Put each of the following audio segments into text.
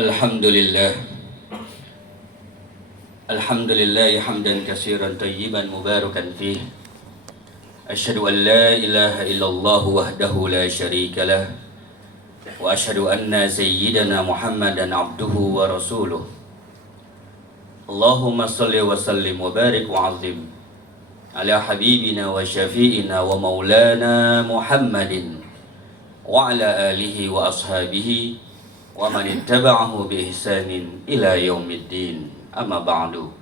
Alhamdulillah. Alhamdulillah hamdan katsiran tayyiban mubarakan fih. Asyhadu an la ilaha illallah wahdahu la syarika lah. Wa asyhadu anna sayyidana Muhammadan abduhu wa rasuluh. Allahumma salli wa sallim wa barik wa azim ala habibina wa syafi'ina wa maulana Muhammadin wa ala alihi wa ashabihi wa man ittaba'ahu bi ihsanin ila yaumiddin. Amma ba'du.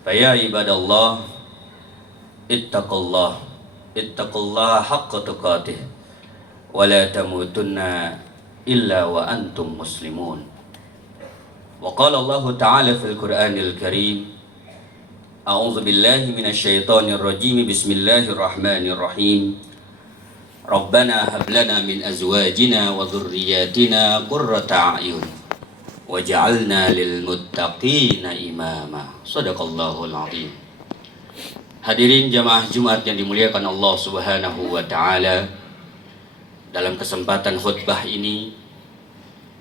Fa ya ibadallah ittaqullah haqqa tuqatih wa la tamutunna illa wa antum muslimun. Wa qala Allah ta'ala fil Qur'anil Karim, a'udzu billahi minasy syaithanir rajim, bismillahirrahmanirrahim. Rabbana hab lana min azwajina wa dhurriyyatina qurrata a'yun waj'alna lil muttaqina imama. Shadaqallahul azim. Hadirin jamaah Jumat yang dimuliakan Allah Subhanahu wa taala, dalam kesempatan khutbah ini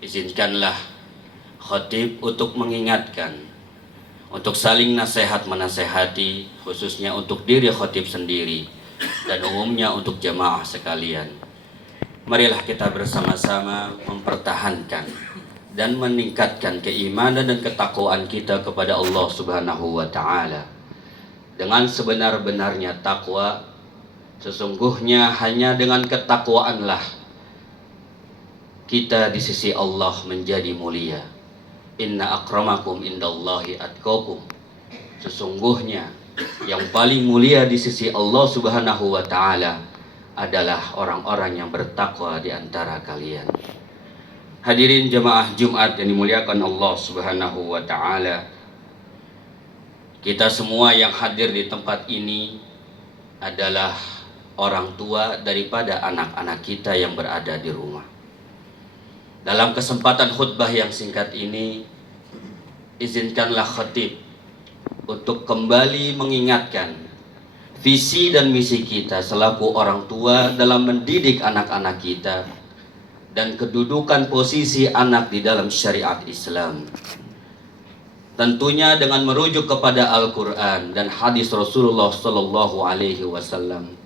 izinkanlah khatib untuk mengingatkan, untuk saling nasihat menasehati, khususnya untuk diri khatib sendiri dan umumnya untuk jamaah sekalian. Marilah kita bersama-sama mempertahankan dan meningkatkan keimanan dan ketakwaan kita kepada Allah Subhanahu wa taala. Dengan sebenar-benarnya takwa, sesungguhnya hanya dengan ketakwaanlah kita di sisi Allah menjadi mulia. Inna akramakum indallahi atqakum. Sesungguhnya yang paling mulia di sisi Allah Subhanahu wa taala adalah orang-orang yang bertakwa di antara kalian. Hadirin jamaah Jumat yang dimuliakan Allah Subhanahu wa taala, kita semua yang hadir di tempat ini adalah orang tua daripada anak-anak kita yang berada di rumah. Dalam kesempatan khutbah yang singkat ini, izinkanlah khatib untuk kembali mengingatkan visi dan misi kita selaku orang tua dalam mendidik anak-anak kita dan kedudukan posisi anak di dalam syariat Islam. Tentunya dengan merujuk kepada Al-Quran dan hadis Rasulullah Sallallahu Alaihi Wasallam.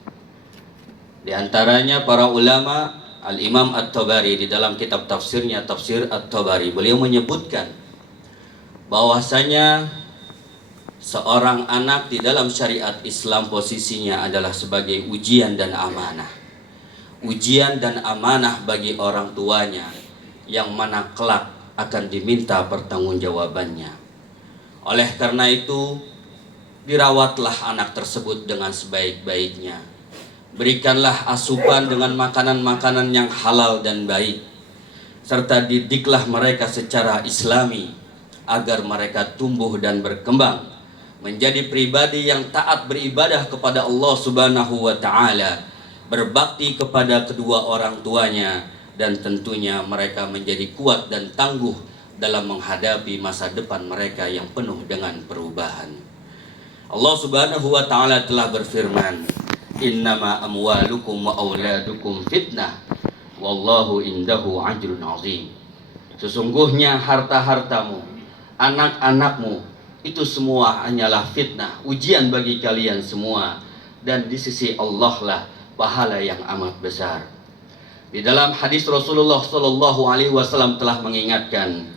Di antaranya para ulama, Al-Imam At-Tabari di dalam kitab tafsirnya, Tafsir At-Tabari, beliau menyebutkan bahwasanya seorang anak di dalam syariat Islam posisinya adalah sebagai ujian dan amanah. Ujian dan amanah bagi orang tuanya, yang mana kelak akan diminta pertanggungjawabannya. Oleh karena itu, dirawatlah anak tersebut dengan sebaik-baiknya. Berikanlah asupan dengan makanan-makanan yang halal dan baik, serta didiklah mereka secara islami agar mereka tumbuh dan berkembang menjadi pribadi yang taat beribadah kepada Allah Subhanahu wa taala, berbakti kepada kedua orang tuanya, dan tentunya mereka menjadi kuat dan tangguh dalam menghadapi masa depan mereka yang penuh dengan perubahan. Allah Subhanahu wa taala telah berfirman, innama amwalukum wa auladukum fitnah wallahu indahu ajrun azim. Sesungguhnya harta-hartamu, anak-anakmu, itu semua hanyalah fitnah, ujian bagi kalian semua, dan di sisi Allah lah pahala yang amat besar. Di dalam hadis Rasulullah Sallallahu Alaihi Wasallam telah mengingatkan,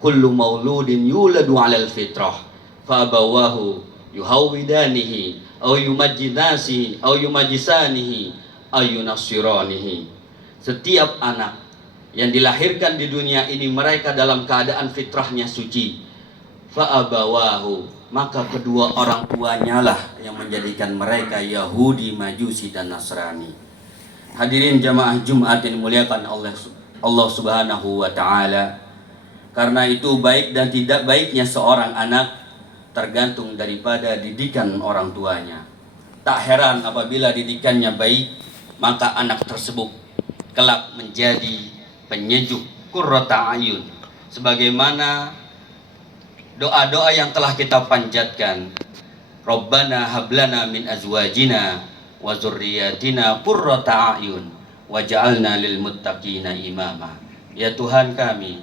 kullu mauludin yuladu 'alal fitrah fa abawahu yuhawidanihi aw yumajjidasi aw yumajjisanihi aw yunassiranihi. Setiap anak yang dilahirkan di dunia ini, mereka dalam keadaan fitrahnya suci. Fa abawahu, maka kedua orang tuanya lah yang menjadikan mereka Yahudi, Majusi, dan Nasrani. Hadirin jamaah Jumat yang dimuliakan Allah Subhanahu wa taala, karena itu baik dan tidak baiknya seorang anak tergantung daripada didikan orang tuanya. Tak heran apabila didikannya baik, maka anak tersebut kelak menjadi penyejuk qurrata ayun, sebagaimana doa-doa yang telah kita panjatkan. Rabbana hablana min azwajina wa dzurriyyatina qurrata a'yun waj'alna lil muttaqina imama. Ya Tuhan kami,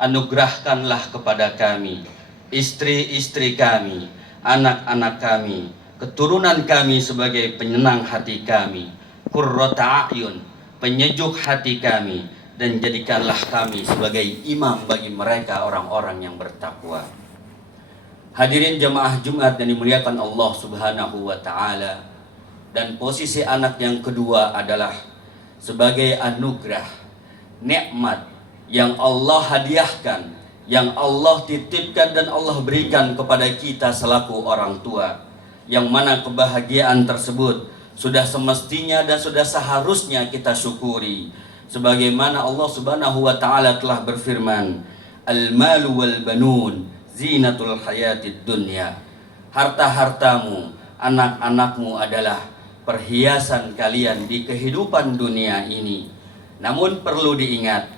anugerahkanlah kepada kami, istri-istri kami, anak-anak kami, keturunan kami sebagai penyenang hati kami, qurrata a'yun, penyejuk hati kami, dan jadikanlah kami sebagai imam bagi mereka orang-orang yang bertakwa. Hadirin jemaah Jumat yang dimuliakan Allah Subhanahu wa taala, dan posisi anak yang kedua adalah sebagai anugerah, nikmat yang Allah hadiahkan, yang Allah titipkan dan Allah berikan kepada kita selaku orang tua, yang mana kebahagiaan tersebut sudah semestinya dan sudah seharusnya kita syukuri, sebagaimana Allah Subhanahu wa taala telah berfirman, al-malu wal banun zinatul hayatid dunya. Harta-hartamu, anak-anakmu adalah perhiasan kalian di kehidupan dunia ini. Namun perlu diingat,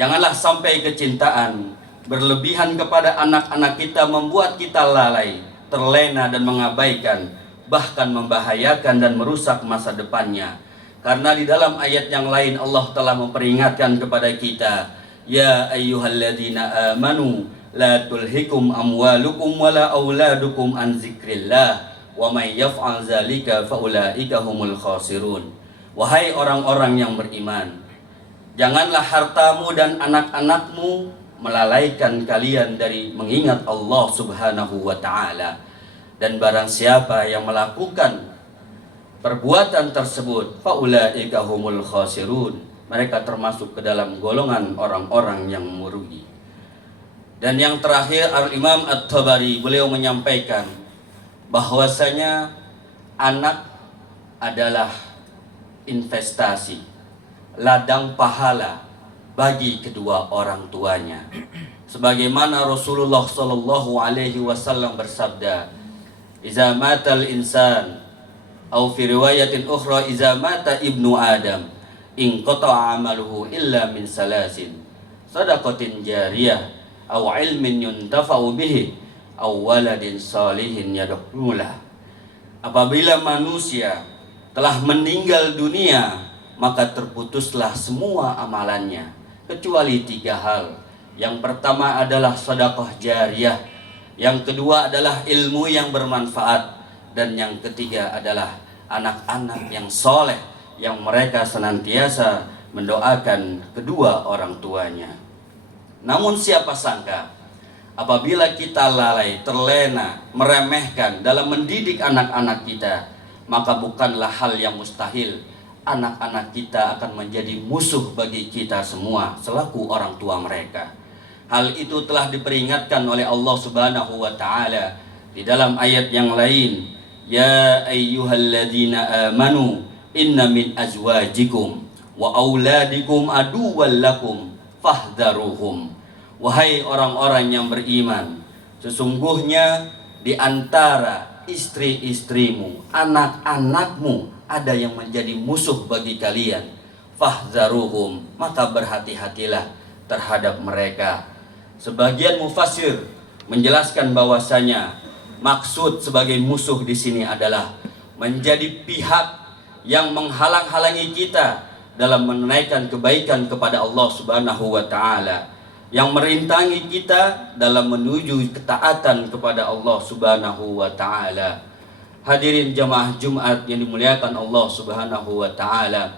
janganlah sampai kecintaan berlebihan kepada anak-anak kita membuat kita lalai, terlena dan mengabaikan, bahkan membahayakan dan merusak masa depannya. Karena di dalam ayat yang lain Allah telah memperingatkan kepada kita, ya ayyuhalladzina amanu la tulhikum amwalukum wala auladukum an zikrillah wa may yaf'al zalika faulaika humul khasirun. Wahai orang-orang yang beriman, janganlah hartamu dan anak-anakmu melalaikan kalian dari mengingat Allah Subhanahu wa taala. Dan barang siapa yang melakukan perbuatan tersebut, faulaika humul khasirun, mereka termasuk ke dalam golongan orang-orang yang merugi. Dan yang terakhir, Al-Imam At-Tabari beliau menyampaikan bahwasanya anak adalah investasi, ladang pahala bagi kedua orang tuanya. Sebagaimana Rasulullah sallallahu alaihi wasallam bersabda, "Iza matal insan aw fi riwayatin ukhra iza mata ibnu Adam in qata'a amaluhu illa min salasin sadaqatin jariyah aw ilmin yuntafa'u bihi aw waladin salihin yad'ulah." Apabila manusia telah meninggal dunia, maka terputuslah semua amalannya kecuali 3 hal. Yang pertama adalah sedekah jariyah, yang kedua adalah ilmu yang bermanfaat, dan yang ketiga adalah anak-anak yang soleh yang mereka senantiasa mendoakan kedua orang tuanya. Namun siapa sangka apabila kita lalai, terlena, meremehkan dalam mendidik anak-anak kita, maka bukanlah hal yang mustahil anak-anak kita akan menjadi musuh bagi kita semua selaku orang tua mereka. Hal itu telah diperingatkan oleh Allah Subhanahu wa taala di dalam ayat yang lain, ya ayyuhalladzina amanu inna min azwajikum wa auladikum aduwwan lakum fahdharuhum. Wahai orang-orang yang beriman, sesungguhnya di antara istri-istrimu, anak-anakmu ada yang menjadi musuh bagi kalian. Fahdharuhum, maka berhati-hatilah terhadap mereka. Sebagian mufassir menjelaskan bahwasanya maksud sebagai musuh di sini adalah menjadi pihak yang menghalang-halangi kita dalam menunaikan kebaikan kepada Allah Subhanahu wa taala, yang merintangi kita dalam menuju ketaatan kepada Allah Subhanahu wa taala. Hadirin jamaah Jumat yang dimuliakan Allah Subhanahu wa taala,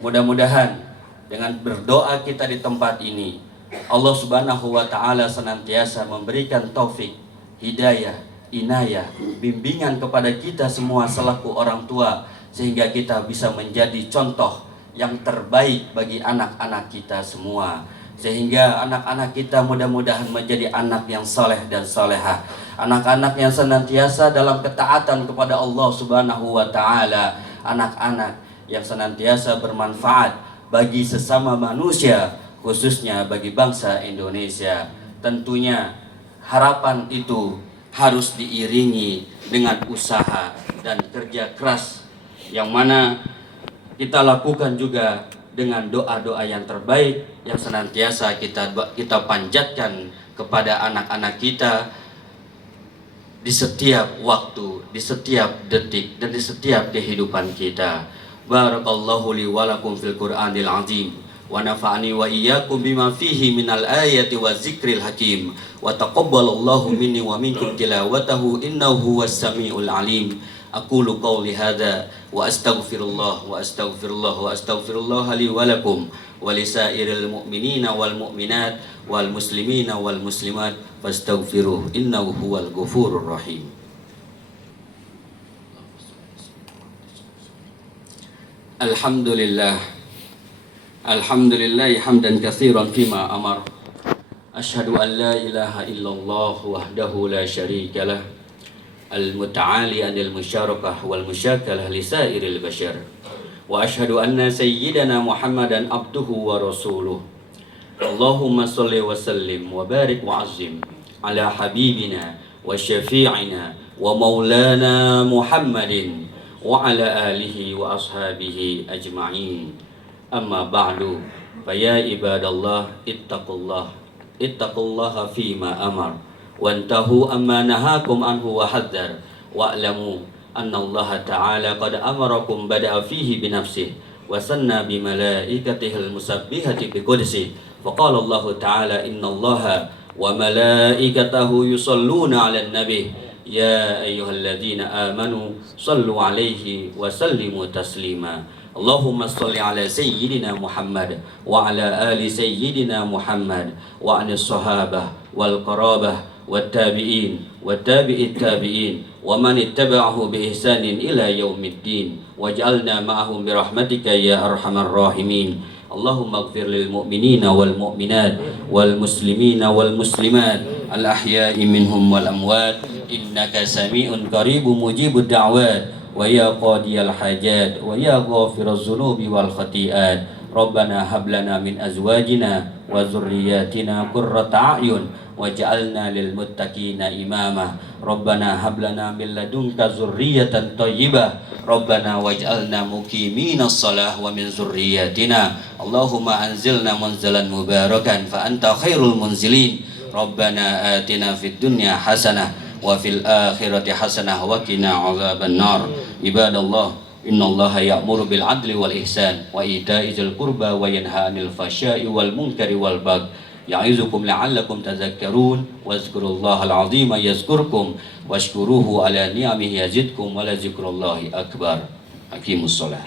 mudah-mudahan dengan berdoa kita di tempat ini, Allah Subhanahu wa taala senantiasa memberikan taufik, hidayah, inayah, bimbingan kepada kita semua selaku orang tua, sehingga kita bisa menjadi contoh yang terbaik bagi anak-anak kita semua, sehingga anak-anak kita mudah-mudahan menjadi anak yang soleh dan solehah, anak-anak yang senantiasa dalam ketaatan kepada Allah Subhanahu wa taala, anak-anak yang senantiasa bermanfaat bagi sesama manusia, khususnya bagi bangsa Indonesia. Tentunya harapan itu harus diiringi dengan usaha dan kerja keras, yang mana kita lakukan juga dengan doa-doa yang terbaik yang senantiasa kita panjatkan kepada anak-anak kita di setiap waktu, di setiap detik, dan di setiap kehidupan kita. Barakallahu li wa lakum fil Qur'anil azim wa nafa'ani wa iyyakum bima fihi minal ayati wa zikril hakim, wa taqabbalallahu minni wa minkum tilawatahu innahu huwas samiul alim. Aqulu qawli hadza wa astaghfirullah li wa lakum wa lisairil mu'minina wal mu'minat wal muslimina wal muslimat fastaghfiruh innahu huwal ghafurur rahim. Alhamdulillah hamdan katsiran fima amar. Asyhadu an la ilaha illallah wahdahu la syarika lah, al-muta'ali anil musyarakah wal musyakalah li sairil bashar. Wa asyhadu anna sayyidana Muhammadan abduhu wa rasuluh. Allahumma sholli wa sallim wa barik wa azim ala habibina wa syafi'ina wa maulana Muhammadin wa ala alihi wa ashabihi ajma'in. Amma ba'du, fa ya ibadallah ittaqullaha fima amar wantahu amma nahakum anhu wa hadzar wa'lamu anna Allah ta'ala qad amarakum bada'a fihi bi nafsihi wa sanna bi malaikatihil musabbihati bi qudsi fa qala Allah ta'ala inna Allah wa malaikatahu yusalluna 'alan nabi ya ayyuhalladzina amanu sallu 'alaihi wa sallimu taslima. Allahumma sholli ala sayyidina Muhammad wa ala ali sayyidina Muhammad wa anis sahabah wal qarabah والتابعين والتابع التابعين ومن اتبعه بإحسان إلى يوم الدين واجعلنا معهم برحمتك يا أرحم الراحمين. اللهم اغفر للمؤمنين والمؤمنات والمسلمين والمسلمات الأحياء منهم والأموات إنك سميع قريب مجيب الدعوات ويا قاضي الحاجات ويا غافر الذنوب والخطيئات. ربنا هب لنا من أزواجنا وذرياتنا قرة أعين waj'alna lil muttaqina imama. Rabbana hab lana min ladunka dzurriyyatan thayyibah. Rabbana waj'alna muqiminas shalah wa min dzurriyyatina. Allahumma anzilna munzalan mubarakan fa anta khairul munzilin. Rabbana atina fid dunya hasanah wa fil akhirati hasanah wa qina adzaban nar. Ibadallah, innallaha ya'muru bil adli wal ihsan wa ita'i dzil qurba wa yanha 'anil fahsya'i wal munkari wal baghi. Ya'izukum la'allakum tadhakkarun wazkurullahal 'azima yazkurkum washkuruhu ala ni'amihi yazidkum wa la zikrullahi akbar. Aqimus shalah.